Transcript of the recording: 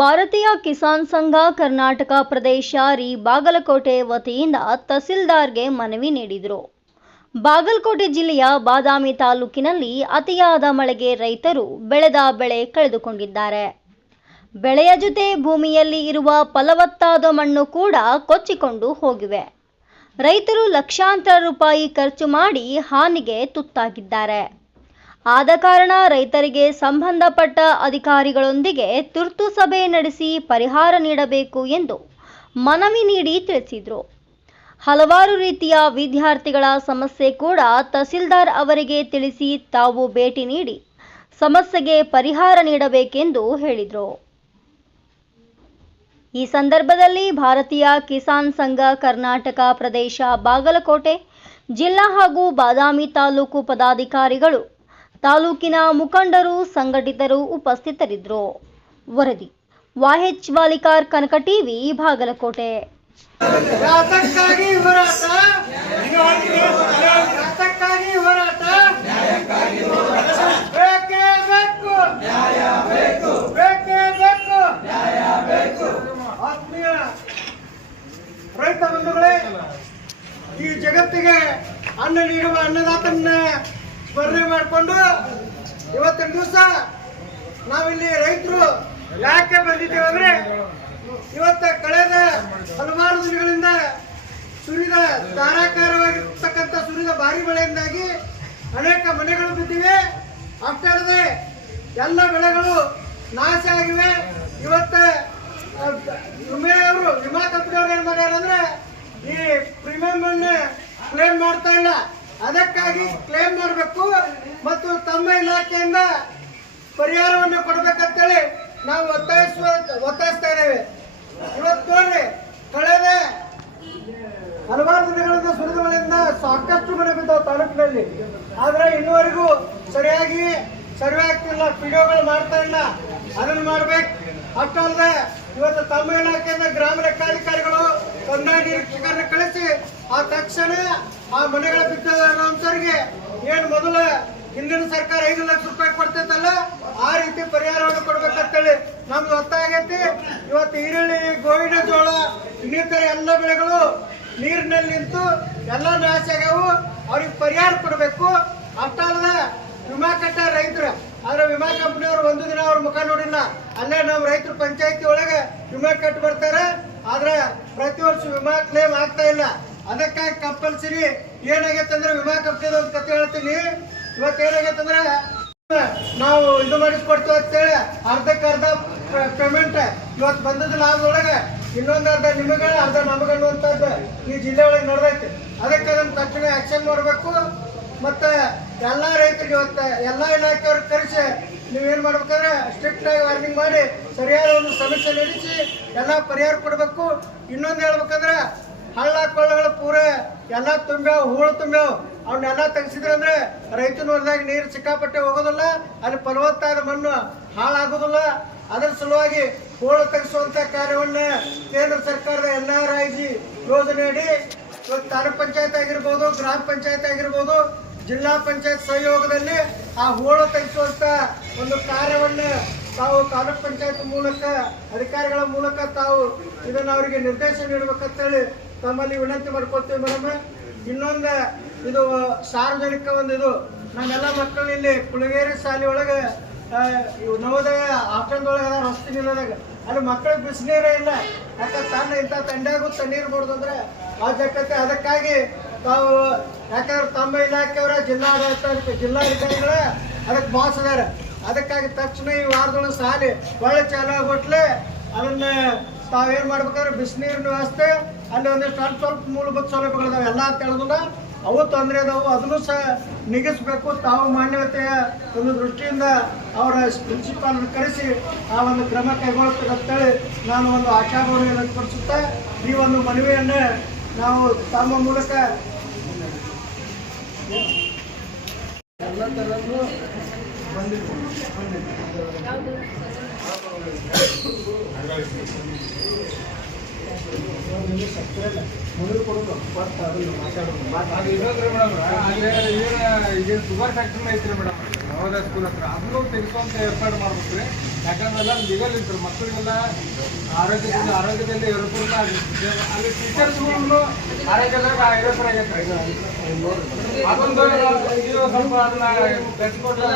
ಭಾರತೀಯ ಕಿಸಾನ್ ಸಂಘ ಕರ್ನಾಟಕ ಪ್ರದೇಶ ಬಾಗಲಕೋಟೆ ವತಿಯಿಂದ ತಹಸೀಲ್ದಾರ್ಗೆ ಮನವಿ ನೀಡಿದರು. ಬಾಗಲಕೋಟೆ ಜಿಲ್ಲೆಯ ಬಾದಾಮಿ ತಾಲೂಕಿನಲ್ಲಿ ಅತಿಯಾದ ಮಳೆಗೆ ರೈತರು ಬೆಳೆದ ಬೆಳೆ ಕಳೆದುಕೊಂಡಿದ್ದಾರೆ. ಬೆಳೆಯ ಜೊತೆ ಭೂಮಿಯಲ್ಲಿ ಇರುವ ಫಲವತ್ತಾದ ಮಣ್ಣು ಕೂಡ ಕೊಚ್ಚಿಕೊಂಡು ಹೋಗಿವೆ. ರೈತರು ಲಕ್ಷಾಂತರ ರೂಪಾಯಿ ಖರ್ಚು ಮಾಡಿ ಹಾನಿಗೆ ತುತ್ತಾಗಿದ್ದಾರೆ. ಆದ ಕಾರಣ ರೈತರಿಗೆ ಸಂಬಂಧಪಟ್ಟ ಅಧಿಕಾರಿಗಳೊಂದಿಗೆ ತುರ್ತು ಸಭೆ ನಡೆಸಿ ಪರಿಹಾರ ನೀಡಬೇಕು ಎಂದು ಮನವಿ ನೀಡಿ ತಿಳಿಸಿದರು. ಹಲವಾರು ರೀತಿಯ ವಿದ್ಯಾರ್ಥಿಗಳ ಸಮಸ್ಯೆ ಕೂಡ ತಹಸೀಲ್ದಾರ್ ಅವರಿಗೆ ತಿಳಿಸಿ ತಾವು ಭೇಟಿ ನೀಡಿ ಸಮಸ್ಯೆಗೆ ಪರಿಹಾರ ನೀಡಬೇಕೆಂದು ಹೇಳಿದರು. ಈ ಸಂದರ್ಭದಲ್ಲಿ ಭಾರತೀಯ ಕಿಸಾನ್ ಸಂಘ ಕರ್ನಾಟಕ ಪ್ರದೇಶ ಬಾಗಲಕೋಟೆ ಜಿಲ್ಲಾ ಹಾಗೂ ಬಾದಾಮಿ ತಾಲೂಕು ಪದಾಧಿಕಾರಿಗಳು, ತಾಲೂಕಿನ ಮುಖಂಡರು, ಸಂಘಟಿತರು ಉಪಸ್ಥಿತರಿದ್ದರು. ವರದಿ YH ವಾಲಿಕಾರ್, ಕನಕ ಟಿವಿ, ಬಾಗಲಕೋಟೆ. ರೈತ ಬಂಧುಗಳೇ, ಈ ಜಗತ್ತಿಗೆ ಅನ್ನ ನೀಡುವ ಅನ್ನದಾತನ ಸ್ಮರಣೆ ಮಾಡಿಕೊಂಡು ಇವತ್ತಿನ ದಿವಸ ನಾವಿಲ್ಲಿ ರೈತರು ಯಾಕೆ ಬಂದಿದ್ದೇವೆ ಅಂದ್ರೆ, ಇವತ್ತ ಕಳೆದ ಹಲವಾರು ದಿನಗಳಿಂದ ಸುರಿದ ಧಾರಾಕಾರವಾಗಿರ್ತಕ್ಕಂಥ ಭಾರಿ ಮಳೆಯಿಂದಾಗಿ ಅನೇಕ ಮನೆಗಳು ಬಿದ್ದಿವೆ. ಅಷ್ಟೇ ಅಲ್ಲದೆ ಎಲ್ಲ ಬೆಳೆಗಳು ನಾಶ ಆಗಿವೆ. ಇವತ್ತ ವಿಮಾ ಕಂಪನಿಯವರು ಏನ್ ಮಾಡ್ಯಾರ ಅಂದ್ರೆ, ಈ ಪ್ರೀಮಿಯಂ ಅನ್ನು ಕ್ಲೇಮ್ ಮಾಡ್ತಾ ಇಲ್ಲ. ಅದಕ್ಕಾಗಿ ಕ್ಲೇಮ್ ಮಾಡಬೇಕು ಮತ್ತು ತಮ್ಮ ಇಲಾಖೆಯಿಂದ ಪರಿಹಾರವನ್ನು ಕೊಡಬೇಕಂತೇಳಿ ನಾವು ಒತ್ತಾಯಿಸ್ತಾ ಇದ್ದೇವೆ. ಇವತ್ತು ನೋಡ್ರಿ, ಕಳೆದ ಹಲವಾರು ದಿನಗಳಿಂದ ಸುರಿದ ಮಳೆಯಿಂದ ಸಾಕಷ್ಟು ಮಳೆ ಬಿದ್ದಾವೆ ತಾಲೂಕಿನಲ್ಲಿ. ಆದ್ರೆ ಇನ್ನುವರೆಗೂ ಸರಿಯಾಗಿ ಸರ್ವೆ ಆಗ್ತಿಲ್ಲ, ವಿಡಿಯೋಗಳು ಮಾಡ್ತಾ ಇಲ್ಲ. ಅದನ್ನು ಮಾಡ್ಬೇಕು. ಅಷ್ಟಲ್ಲದೆ ಇವತ್ತು ತಮ್ಮ ಇಲಾಖೆಯಿಂದ ಗ್ರಾಮ ಲೆಕ್ಕಾಧಿಕಾರಿಗಳು ಕಂದಾಯ ನಿರೀಕ್ಷಕರನ್ನ ಕಳಿಸಿ ಆ ತಕ್ಷಣ ಆ ಮನೆಗಳ ಬಿದ್ದವರಿಗೆ ಏನು ಮೊದಲ ಹಿಂದಿನ ಸರ್ಕಾರ 5 ಲಕ್ಷ ರೂಪಾಯಿ ಕೊಡ್ತೈತಲ್ಲ, ಆ ರೀತಿ ಪರಿಹಾರವನ್ನು ಕೊಡ್ಬೇಕಂತೇಳಿ ನಮ್ದು ಒತ್ತಾಯ ಆಗೈತಿ. ಇವತ್ತು ಈರುಳ್ಳಿ, ಗೋವಿನ ಜೋಳ ಇನ್ನಿತರ ಎಲ್ಲ ಬೆಳೆಗಳು ನೀರಿನಲ್ಲಿ ನಿಂತು ಎಲ್ಲ ನಾಶ ಆಗ್ಯಾವು. ಅವ್ರಿಗೆ ಪರಿಹಾರ ಕೊಡಬೇಕು. ಅಷ್ಟಲ್ಲದ ವಿಮಾ ಕಟ್ಟ ರೈತರು, ಆದ್ರೆ ವಿಮಾ ಕಂಪನಿಯವರು ಒಂದು ದಿನ ಅವ್ರ ಮುಖ ನೋಡಿಲ್ಲ. ಅಲ್ಲೇ ನಮ್ಮ ರೈತರು ಪಂಚಾಯತಿ ಒಳಗೆ ವಿಮಾ ಕಟ್ಟಿ ಬರ್ತಾರೆ. ಆದ್ರೆ ಪ್ರತಿ ವರ್ಷ ವಿಮಾ ಕ್ಲೇಮ್ ಆಗ್ತಾ ಇಲ್ಲ. ಅದಕ್ಕಾಗಿ ಕಂಪಲ್ಸರಿ ಏನಾಗೈತೆ ಅಂದ್ರೆ, ವಿಮಾ ಕಂಪನಿದ ಒಂದು ಕತೆ ಹೇಳ್ತೀನಿ. ಇವತ್ತು ಏನಾಗೈತಂದ್ರೆ, ನಾವು ಇದು ಮಾಡಿಸ್ಕೊಡ್ತೀವಿ ಅಂತೇಳಿ ಅರ್ಧಕ್ಕರ್ಧ ಪೇಮೆಂಟ್ ಇವತ್ತು ಬಂದದ ಲಾಭದೊಳಗೆ ಇನ್ನೊಂದು ಅರ್ಧ ನಿಮಗೆ, ಅರ್ಧ ನಮಗನ್ನುವಂಥದ್ದು ಈ ಜಿಲ್ಲೆ ಒಳಗೆ ನಡೆದೈತೆ. ಅದಕ್ಕೆ ಅದನ್ನು ತಕ್ಷಣ ಆಕ್ಷನ್ ಮಾಡಬೇಕು. ಮತ್ತೆ ಎಲ್ಲ ರೈತರಿಗೆ ಇವತ್ತು ಎಲ್ಲ ಇಲಾಖೆಯವ್ರಿಗೆ ಕರೆಸಿ ನೀವೇನು ಮಾಡ್ಬೇಕಂದ್ರೆ ಸ್ಟ್ರಿಕ್ಟ್ ಆಗಿ ವಾರ್ನಿಂಗ್ ಮಾಡಿ ಸರಿಯಾದ ಒಂದು ಸಮೀಕ್ಷೆ ನಡೆಸಿ ಎಲ್ಲ ಪರಿಹಾರ ಕೊಡಬೇಕು. ಇನ್ನೊಂದು ಹೇಳ್ಬೇಕಂದ್ರೆ, ಹಳ್ಳ ಕೊಳ್ಳಗಳು ಪೂರ ಎಲ್ಲ ತುಂಬ್ಯಾವ, ಹೂಳು ತುಂಬ್ಯಾವ. ಅವನ್ನೆಲ್ಲ ತೆಗೆಸಿದ್ರಂದ್ರೆ ರೈತನ ಹೊಲದಾಗ ನೀರು ಸಿಕ್ಕಾಪಟ್ಟೆ ಹೋಗೋದಿಲ್ಲ, ಅಲ್ಲಿ ಫಲವತ್ತಾದ ಮಣ್ಣು ಹಾಳಾಗೋದಿಲ್ಲ. ಅದರ ಸಲುವಾಗಿ ಹೂಳು ತೆಗೆಸುವಂತ ಕಾರ್ಯವನ್ನು ಕೇಂದ್ರ ಸರ್ಕಾರದ NRIG ಯೋಜನೆ ಅಡಿ ಇವತ್ತು ತಾಲೂಕ್ ಪಂಚಾಯತ್ ಆಗಿರ್ಬೋದು, ಗ್ರಾಮ ಪಂಚಾಯತ್ ಆಗಿರ್ಬೋದು, ಜಿಲ್ಲಾ ಪಂಚಾಯತ್ ಸಹಯೋಗದಲ್ಲಿ ಆ ಹೂಳು ತೆಗೆಸುವಂತ ಒಂದು ಕಾರ್ಯವನ್ನು ತಾವು ತಾಲೂಕ್ ಪಂಚಾಯತ್ ಮೂಲಕ ಅಧಿಕಾರಿಗಳ ಮೂಲಕ ತಾವು ಇದನ್ನು ಅವರಿಗೆ ನಿರ್ದೇಶನ ನೀಡಬೇಕಂತೇಳಿ ತಮ್ಮಲ್ಲಿ ವಿನಂತಿ ಮಾಡ್ಕೊಳ್ತೀವಿ ಮೇಡಮ್. ಇನ್ನೊಂದು ಇದು ಸಾರ್ವಜನಿಕ ಒಂದು ಇದು, ನಮ್ಮೆಲ್ಲ ಮಕ್ಕಳು ಇಲ್ಲಿ ಕುಳಗೇರಿ ಶಾಲೆ ಒಳಗೆ ನವೋದಯ ಆಫ್ಟರ್ದೊಳಗೆ ಅದ ರಸ್ತೆ ನಿಲ್ಲದಾಗ ಅಲ್ಲಿ ಮಕ್ಕಳಿಗೆ ಬಿಸಿನೀರೇ ಇಲ್ಲ. ಯಾಕಂದ್ರೆ ತಾನು ಇಂಥ ತಂಡ್ಯಾಗೂ ತಣ್ಣೀರು ಬಡ್ದಂದ್ರೆ ಆಕತ್ತೆ. ಅದಕ್ಕಾಗಿ ತಾವು ಯಾಕಂದ್ರೆ ತಮ್ಮ ಇಲಾಖೆಯವರ ಜಿಲ್ಲಾಧಿಕಾರಿಗಳ ಅದಕ್ಕೆ ಬಾಸ್ ಅದಾರ. ಅದಕ್ಕಾಗಿ ತಕ್ಷಣ ಈ ವಾರದೊಳಗೆ ಶಾಲೆ ಒಳ್ಳೆ ಚಾಲು ಆಗ್ಬಿಟ್ಲೆ ಅದನ್ನ ತಾವೇನು ಮಾಡ್ಬೇಕಾದ್ರೆ ಬಿಸಿನೀರಿನ ವ್ಯವಸ್ಥೆ, ಅಲ್ಲಿ ಒಂದಿಷ್ಟು ಸ್ವಲ್ಪ ಮೂಲಭೂತ ಸೌಲಭ್ಯಗಳಿದಾವೆ, ಎಲ್ಲ ಅಂತ ಹೇಳೋದಿಲ್ಲ, ಅವು ತೊಂದರೆ ಅದಾವು, ಅದನ್ನು ಸಹ ನಿಗಿಸ್ಬೇಕು. ತಾವು ಮಾನ್ಯತೆಯ ಒಂದು ದೃಷ್ಟಿಯಿಂದ ಅವರ ಪ್ರಿನ್ಸಿಪಾಲ್ ಕರೆಸಿ ಆ ಒಂದು ಕ್ರಮ ಕೈಗೊಳ್ಬೇಕಂತೇಳಿ ನಾನು ಒಂದು ಆಶಾಭಾವನೆಯನ್ನು ವ್ಯಕ್ತಪಡಿಸುತ್ತಾ ಈ ಒಂದು ಮನವಿಯನ್ನು ನಾವು ತಮ್ಮ ಮೂಲಕ ಎಲ್ಲ ಥರದ್ದು ಬಂದಿದ್ದೀವಿ. ಅದು ಇನ್ನೊಂದ್ರಿ ಮೇಡಮ್ ಈಗ ಶುಗರ್ ಫ್ಯಾಕ್ಟ್ರಿನ ಐತ್ರಿ ಮೇಡಮ್ ನವೋದಯ ಸ್ಕೂಲ್ ಹತ್ರ ಅದನ್ನು ತೆಗೆಸುವಂತ ಏರ್ಪಾಡು ಮಾಡ್ಬೇಕು ರೀ. ಯಾಕಂದ್ರೆ ಲೀಗಲ್ ಇರ್ತಾರೆ ಮಕ್ಕಳಿಗೆಲ್ಲ ಆರೋಗ್ಯದಲ್ಲಿ ಏರ್ಪೂರ್ಣ ಆಗಿರ್ತದೆ. ಅಲ್ಲಿ ಟೀಚರ್ಸ್ಗಳು ಆರೋಗ್ಯದಾಗ ಏರ್ಪೂರ್ ಆಗೈತೆ ರೀ. ಅದೊಂದು ನೀವು ಸ್ವಲ್ಪ ಅದನ್ನ ಬೆಳೆಸ್ಕೊಟ್ರೆ